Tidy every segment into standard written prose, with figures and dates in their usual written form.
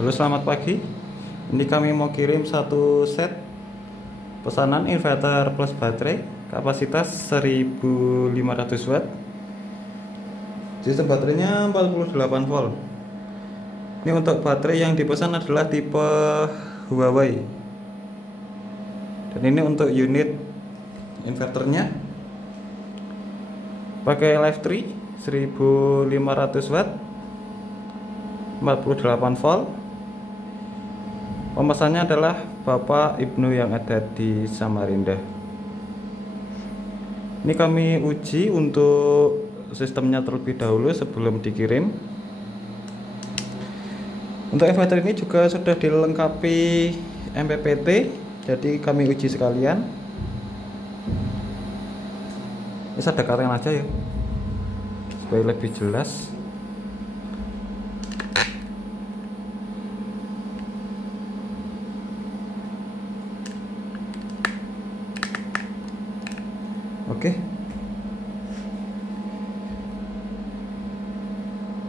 Halo, selamat pagi. Ini kami mau kirim satu set pesanan inverter plus baterai kapasitas 1500 watt. Sistem baterainya 48 volt. Ini untuk baterai yang dipesan adalah tipe Huawei. Dan ini untuk unit inverternya pakai Live 3 1500 watt 48 volt. Pemesannya adalah Bapak Ibnu yang ada di Samarinda. Ini kami uji untuk sistemnya terlebih dahulu sebelum dikirim. Untuk inverter ini juga sudah dilengkapi MPPT, jadi kami uji sekalian. Ini saya dekatkan aja ya, supaya lebih jelas. Oke.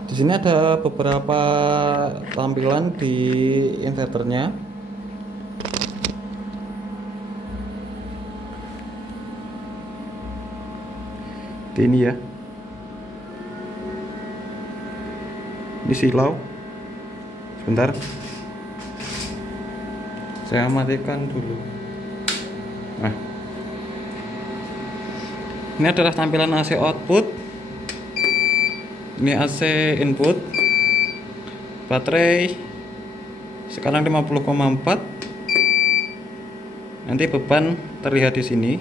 Di sini ada beberapa tampilan di inverternya. Ini ya. Ini silau. Sebentar. Saya matikan dulu. Nah. Ini adalah tampilan AC output. Ini AC input. Baterai sekarang 50,4. Nanti beban terlihat di sini.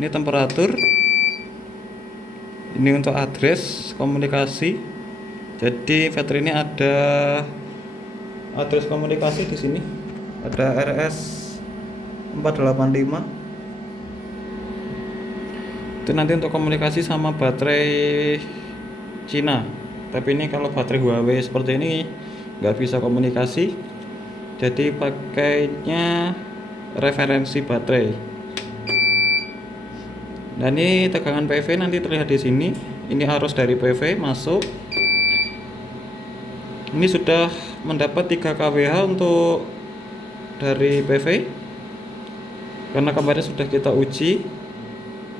Ini temperatur. Ini untuk address komunikasi. Jadi baterai ini ada address komunikasi di sini. Ada RS 485. Itu nanti untuk komunikasi sama baterai Cina. Tapi ini kalau baterai Huawei seperti ini nggak bisa komunikasi, jadi pakainya referensi baterai. Dan ini tegangan PV nanti terlihat di sini. Ini arus dari PV masuk. Ini sudah mendapat 3 kWh untuk dari PV, karena kemarin sudah kita uji.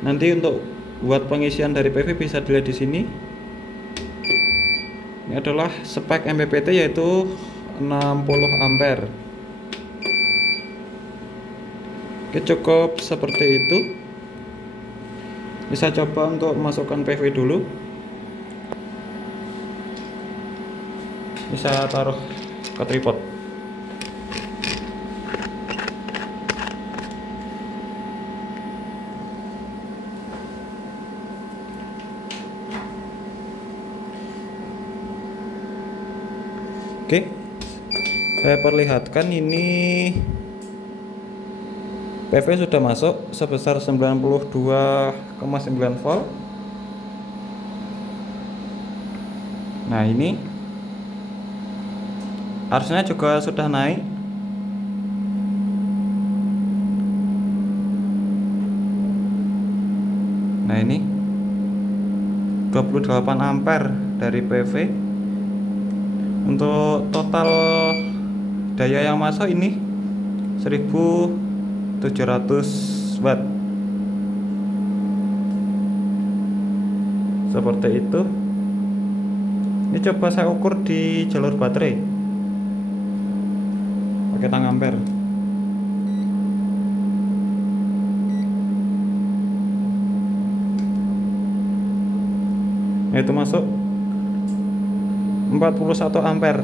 Nanti untuk buat pengisian dari PV bisa dilihat di sini. Ini adalah spek MPPT yaitu 60 ampere. Oke, cukup seperti itu. Bisa coba untuk masukkan PV dulu. Bisa taruh ke tripod. Oke, saya perlihatkan ini PV sudah masuk sebesar 92,9 volt. Nah, ini arusnya juga sudah naik. Nah, ini 28 ampere dari PV. Untuk total daya yang masuk ini 1700 watt. Seperti itu. Ini coba saya ukur di jalur baterai pakai tang ampere. Nah, itu masuk 41 ampere.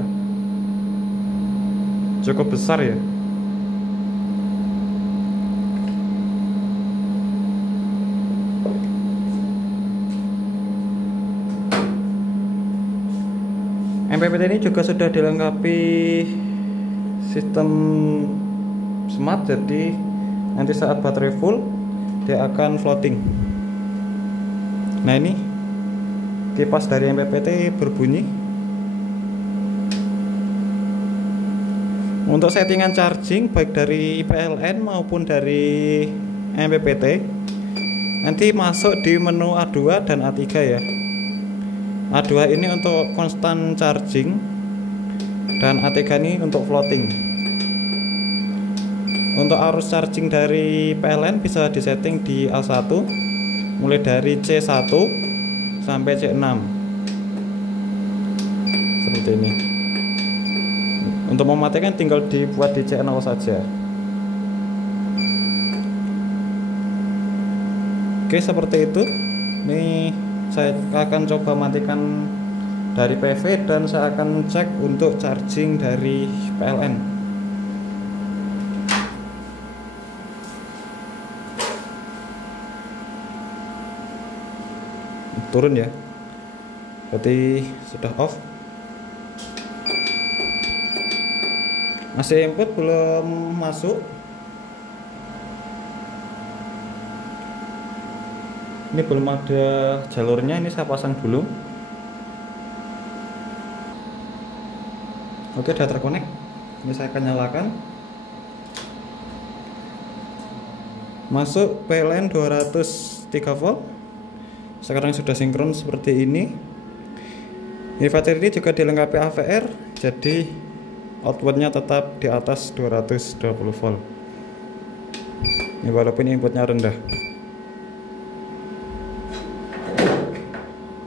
Cukup besar ya. MPPT ini juga sudah dilengkapi sistem smart, jadi nanti saat baterai full dia akan floating. Nah, ini kipas dari MPPT berbunyi. Untuk settingan charging baik dari PLN maupun dari MPPT nanti masuk di menu A2 dan A3 ya. A2 ini untuk constant charging, dan A3 ini untuk floating. Untuk arus charging dari PLN bisa disetting di A1 mulai dari C1 sampai C6 seperti ini. Untuk mematikan tinggal dibuat di C0 saja. Oke, seperti itu. Ini saya akan coba matikan dari PV dan saya akan cek untuk charging dari PLN. Turun ya, berarti sudah off. AC input belum masuk. Ini belum ada jalurnya, ini saya pasang dulu. Oke, sudah terkonek. Ini saya akan nyalakan. Masuk PLN 203 volt. Sekarang sudah sinkron seperti ini. Inverter ini juga dilengkapi AVR, jadi outputnya tetap di atas 220 volt. Ini walaupun inputnya rendah.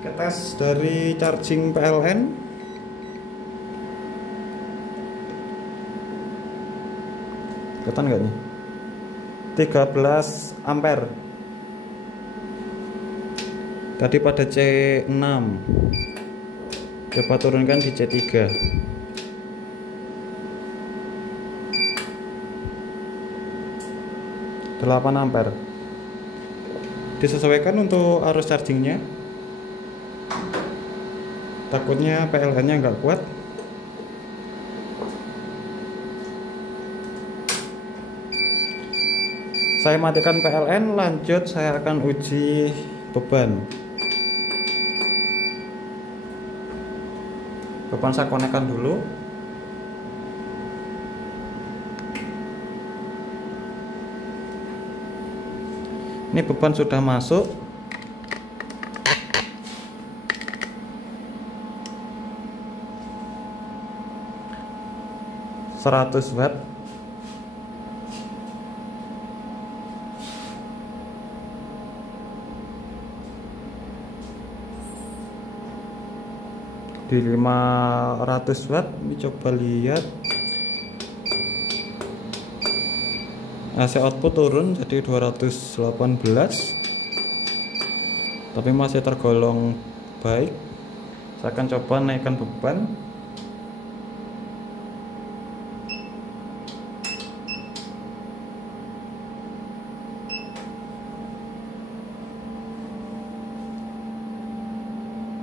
Kita tes dari charging PLN. Kelihatan nggak nih? 13 ampere. Tadi pada C6. Coba turunkan di C3. 8 ampere. Disesuaikan untuk arus chargingnya. Takutnya PLN-nya nggak kuat. Saya matikan PLN, lanjut saya akan uji beban. Beban saya konekkan dulu. Ini beban sudah masuk. Seratus watt. Di 500 watt. Ini coba lihat. AC output turun jadi 218, tapi masih tergolong baik. Saya akan coba naikkan beban.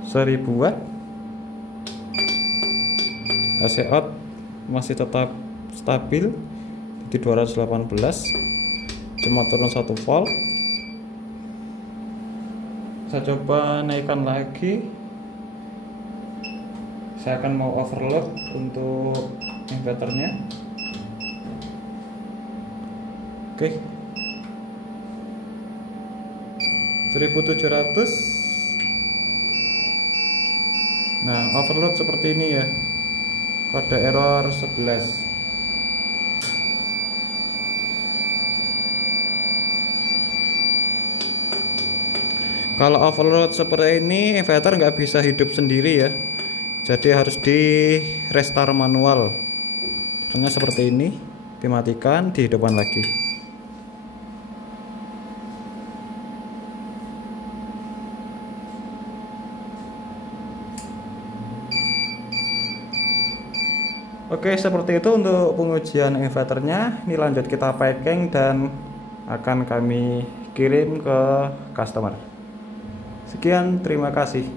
Seribu watt. AC out masih tetap stabil di 218, cuma turun 1 volt. Saya coba naikkan lagi. Saya akan mau overload untuk inverternya. Oke, 1700. Nah, overload seperti ini ya, kode error 11. Kalau overload seperti ini, inverter nggak bisa hidup sendiri ya, jadi harus di restart manual. Caranya seperti ini, dimatikan, dihidupkan lagi. Oke, seperti itu untuk pengujian inverternya. Ini lanjut kita packing dan akan kami kirim ke customer. Sekian, terima kasih.